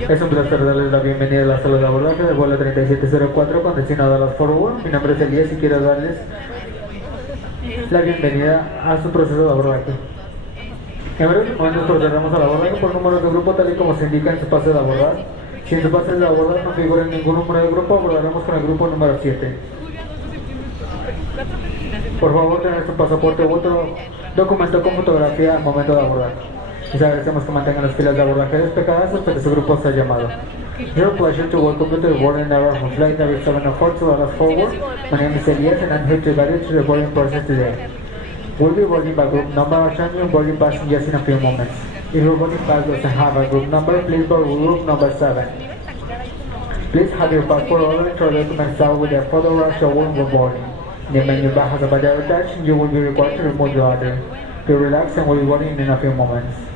Es un placer darles la bienvenida a la sala de abordaje del vuelo 3704 con destino a Dallas Fort Worth. Mi nombre es Elías y quiero darles la bienvenida a su proceso de abordaje. En breves momentos procederemos al abordaje por números de grupo tal y como se indica en su pase de abordar. Si en su pase de abordar no figura en ningún número de grupo, abordaremos con el grupo número 7. Por favor, tener su pasaporte u otro documento con fotografía al momento de abordar. Les agradecemos que mantengan las filas de abordaje despejadas hasta que su grupo sea llamado. It's a pleasure to welcome you to the boarding hour of flight number 704 to Dallas Fort Worth. My name is Elias and I'm here to guide you through the boarding process today. We'll be boarding by group number and transferring boarding passengers in a few moments. If your boarding pass doesn't have a group number, please board with group number 7. Please have your passport or other documents out with a photograph showing the boarding. In the menu bar has a battery attached and you will be required to remove the other. To relax and we'll be boarding in a few moments.